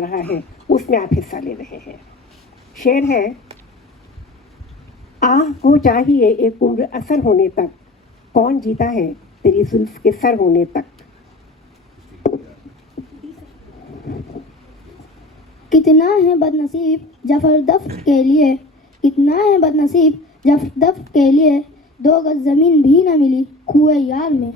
रहा है उसमें आप हिस्सा ले रहे हैं। शेर है, आह को चाहिए एक उम्र असर होने तक, कौन जीता है तेरी जुल्फ के सर होने तक। कितना है बदनसीब जफरदफ्त के लिए, कितना है बदनसीब जफरदफ्त के लिए, 2 गज जमीन भी न मिली कुएं यार में।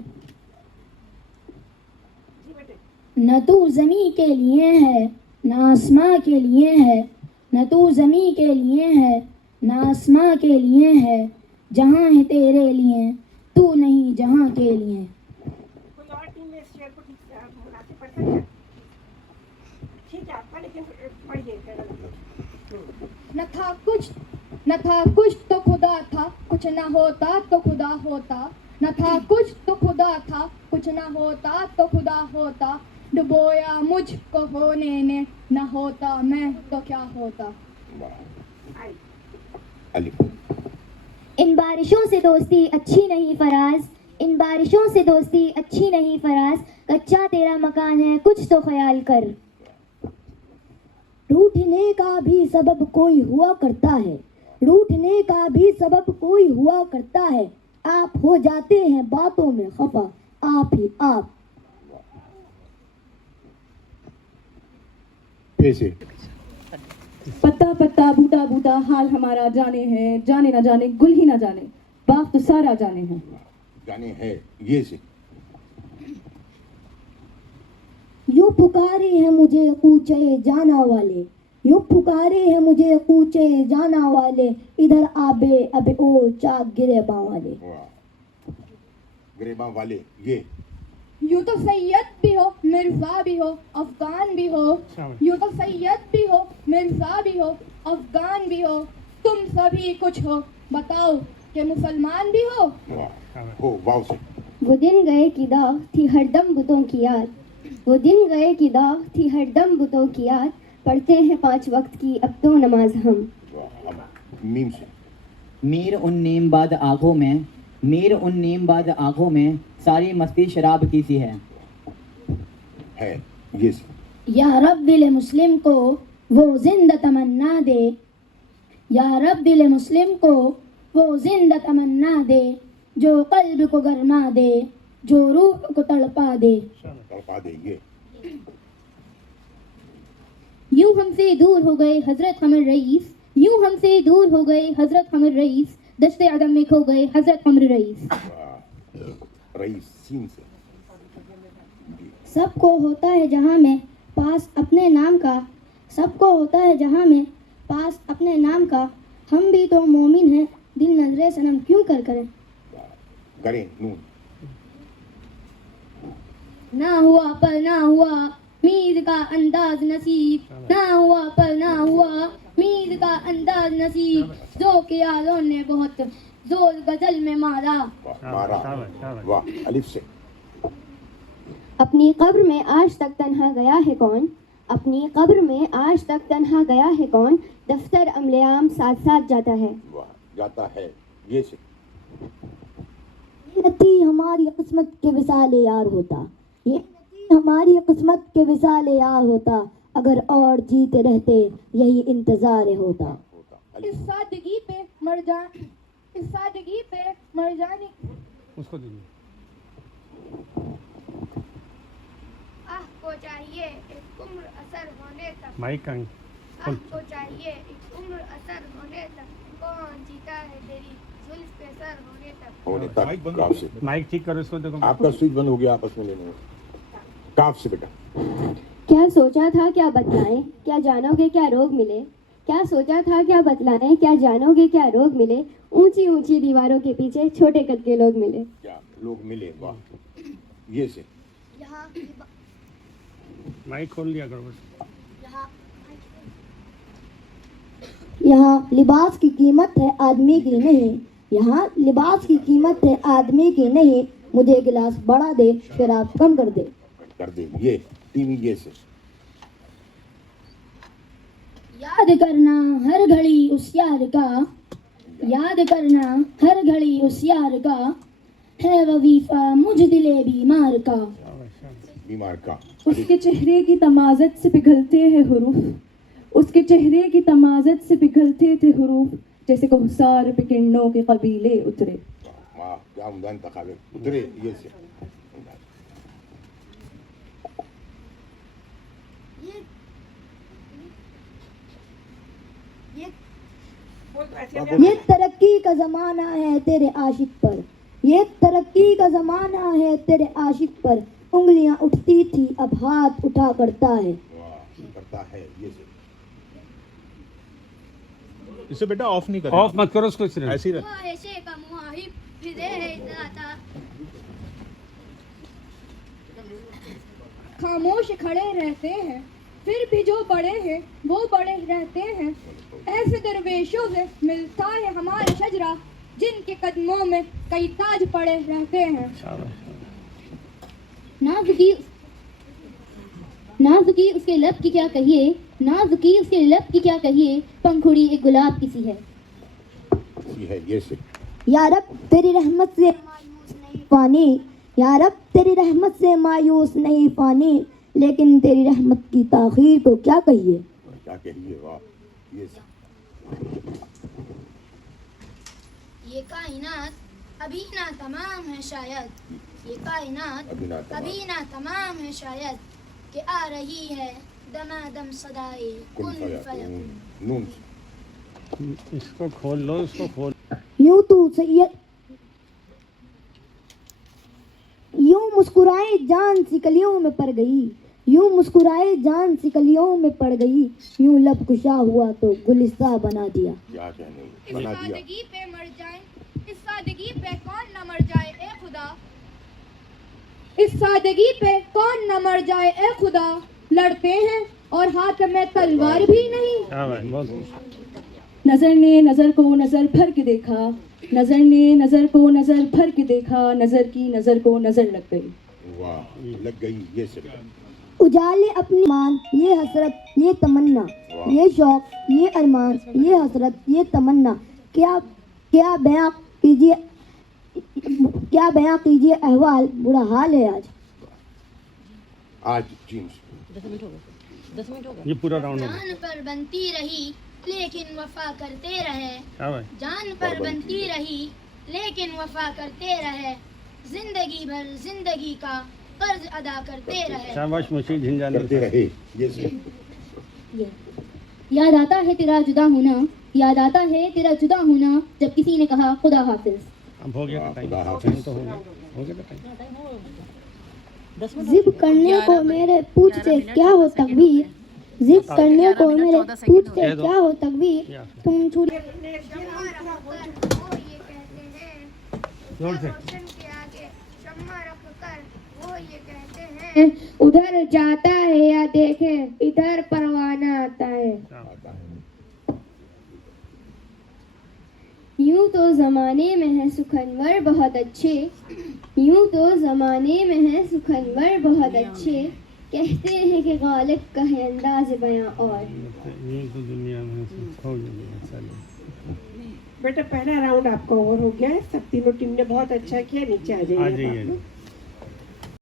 न तू जमी के लिए है न आसमां के लिए है, न तू जमी के लिए है न आसमां के लिए है, जहां है तेरे लिए तू नहीं जहां के लिए। कोई और टीम में इस शेर को ठीक से मुनासिब पढ़ सकते हैं? ठीक है आपका, लेकिन पढ़िए। न था कुछ तो खुदा था, कुछ न होता तो खुदा होता, न था कुछ तो खुदा था, कुछ न होता तो खुदा होता, डुबोया मुझको होने ने, न होता मैं तो क्या होता। इन बारिशों से दोस्ती अच्छी नहीं फराज, इन बारिशों से दोस्ती अच्छी नहीं फराज, कच्चा तेरा मकान है कुछ तो ख्याल कर। रूठने का भी सबब कोई हुआ करता है, रूठने का भी सबब कोई हुआ करता है, आप हो जाते हैं बातों में खफा, आप ही आप। पत्ता पत्ता बूटा बूटा हाल हमारा जाने हैं, जाने ना जाने गुल ही ना जाने, बाग तो सारा जाने हैं। जाने है ये से। यूं पुकारे हैं मुझे कूचे जाना वाले, यूं पुकारे हैं मुझे कूचे जाना वाले, इधर आबे अबे ओ चाक गिरेबा वाले। गिरेबा वाले ये। यूं तो सैयद भी हो मिर्जा भी हो अफगान भी हो, यूं तो सैयद भी हो मिर्जा भी हो अफगान भी हो, तुम सभी कुछ हो बताओ कि मुसलमान भी हो। वाव से। वो दिन गए कि दाग थी हरदम बुतों की याद, वो दिन गए कि दाग थी हरदम बुतों की याद, पढ़ते हैं 5 वक्त की अब तो नमाज हम। मीम से। मीर उन नीमबाद आंखों में, मीर उन नीमबाद आंखों में, सारी मस्ती शराब की सी है ये से। या रब दिल मुस्लिम को वो जिंदा तमन्ना दे, या रब दिल मुस्लिम को वो जिंदा तमन्ना दे, जो कल्ब को गरमा दे, जो रूह को तड़पा दे। तड़पा दे ये। यूं हमसे दूर हो गए हजरत हमर रईस, यूं हमसे दूर हो गए हजरत हमर रईस, दश्ते अदम में खो गए हजरत हमर रईस। रईस सीन से। सबको होता है जहां में पास अपने नाम का, सबको होता है जहां में पास अपने नाम का, हम भी तो मोमिन हैं दिल नजरे सनम क्यों कर करें। करें नून। ना हुआ पर ना हुआ मीर का अंदाज नसीब, ना हुआ पर ना हुआ मीर का अंदाज नसीब, जो किया ने बहुत जोर गजल में मारा। वाह अलिफ से। अपनी कब्र में आज तक तन्हा गया है कौन, अपनी कब्र में आज तक तन्हा गया है कौन, दफ्तर अमलेआम साथ साथ जाता है। वाह जाता है ये से। नती हमारी किस्मत के विसाले यार होता, ये नती हमारी किस्मत के विसाले यार होता, अगर और जीते रहते यही इंतजार होता। इस सादगी पे मर जा, इस सादगी पे मर जाने उसको दीजिए। आह को चाहिए एक उम्र असर होने तक, माइक का आह को चाहिए एक उम्र असर होने तक, कौन जीता है तेरी जुल्फ पे सर होने तक। होने तक काफ से। माइक ठीक करो इसको। देखो आपका स्विच बंद हो गया आपस में लेने में। काफ से बेटा। क्या सोचा था क्या बतलाएं, क्या जानोगे क्या रोग मिले, क्या सोचा था क्या बतलाएं, क्या जानोगे क्या रोग मिले, ऊंची ऊंची दीवारों के पीछे छोटे कद के लोग मिले। क्या लोग मिले। वाह ये से। माइक खोल लिया करो। यहाँ लिबास की कीमत है आदमी की नहीं, यहाँ लिबास की कीमत है आदमी की नहीं, मुझे गिलास बढ़ा दे शराब कम कर दे। कर दे ये टीवी ये से। याद करना हर घड़ी उस यार का, याद करना हर घड़ी उस यार का, है वजीफा मुझ दिले बीमार का। बीमार का उसके चेहरे की तमाज़त से पिघलते हैं हुरूफ, उसके चेहरे की तमाज़त से पिघलते थे हुरूफ, जैसे कोहसार पे किरणों के कबीले उतरे। माँ क्या उम्दा इंतखाब उतरे ये से बोल तो ऐसे ये तरक्की का जमाना है तेरे आशिक पर, ये तरक्की का जमाना है तेरे आशिक पर, उंगलियां उठती थी अब हाथ उठा करता है। वाह करता है ये से इसे बेटा ऑफ नहीं करें। ऑफ मत करो उसको, इस ऐसे ही रह। ख्वाहिशे का मुआहिब फिरे है दाता। खामोश खड़े रहते हैं, फिर भी जो बड़े हैं वो बड़े रहते हैं। ऐसे दरवेशों से मिलता है हमारा शजरा, जिनके कदमों में कई ताज पड़े रहते हैं। नाजुकी नाजुकी उसके लब की क्या कहिए, नाजुकी उसके लब की क्या कहिए, पंखुड़ी एक गुलाब की सी है। ये से या रब तेरी रहमत से मायूस नहीं फानी, या रब तेरी रहमत से मायूस नहीं फानी, लेकिन तेरी रहमत की ताखीर को क्या कहिए। क्या कहिए वाह ये से ये कायनात अभी ना तमाम है शायद, ये कायनात अभी ना तमाम। अभी ना तमाम है शायद, कि आ रही है दमादम सदाए कुन कुन फयाकुन फयकुन। नून से इसको खोल लो, इसको खोल। यूं तू सैयद यूं मुस्कुराए जान सी कलियों में पड़ गई, यूं मुस्कुराए जान सी कलियों में पड़ गई, यूं लब कुशा हुआ तो गुलिस्ता बना दिया। क्या कहने इस बना दिया सादगी पे मर जाए, इस सादगी पे कौन न मर जाए ए खुदा, इस सादगी पे कौन न मर जाए ए खुदा। लड़ते हैं और हाथ में तलवार भी नहीं। हाँ भाई बहुत नजर ने नजर को नजर भर के देखा, नजर ने नजर को नजर भर के देखा, नजर की नजर को नजर लग गई। वाह लग गई ये से उजाले अपनी मान ये हसरत ये तमन्ना, ये शौक ये अरमान ये हसरत ये तमन्ना, क्या क्या बयां कीजिए, क्या बयां कीजिए अहवाल, बुरा हाल है आज जीन्स ये पूरा राउंड हो गया। जान पर बनती रही लेकिन वफा करते रहे, हाँ भाई जान पर बनती रही लेकिन वफा करते रहे, जिंदगी भर जिंदगी का कर्ज अदा करते रहे। शाबाश मुशीद झिंझानी करते रहे ये से याद आता है तेरा जुदा होना, याद आता है तेरा जुदा होना, जब किसी ने कहा खुदा हाफिज। अब हो गया खुदा टाइम, हाफिज। तो हो गया टाइम। जिद करने को मेरे पूछ से क्या हो तकबीर, जिद करने को मेरे पूछ से क्या हो तकबीर, तुम छुरी शम्मा रखकर वो ये कहते हैं, जोर से। रोशन के आगे शम्मा रखकर वो ये कहते हैं, उधर जाता है या देखे इधर परवाना आता है। आता है यूं तो जमाने में है सुखनवर बहुत अच्छे, यूं तो जमाने में है सुखनवर बहुत अच्छे, कहते हैं कि गालिब का है अंदाज बयां और। ये तो दुनिया में हो गया। चलो बेटा पहला राउंड आपका ओवर हो गया है, सब तीनों टीम ने बहुत अच्छा किया, नीचे आ आ जाइए जाइए।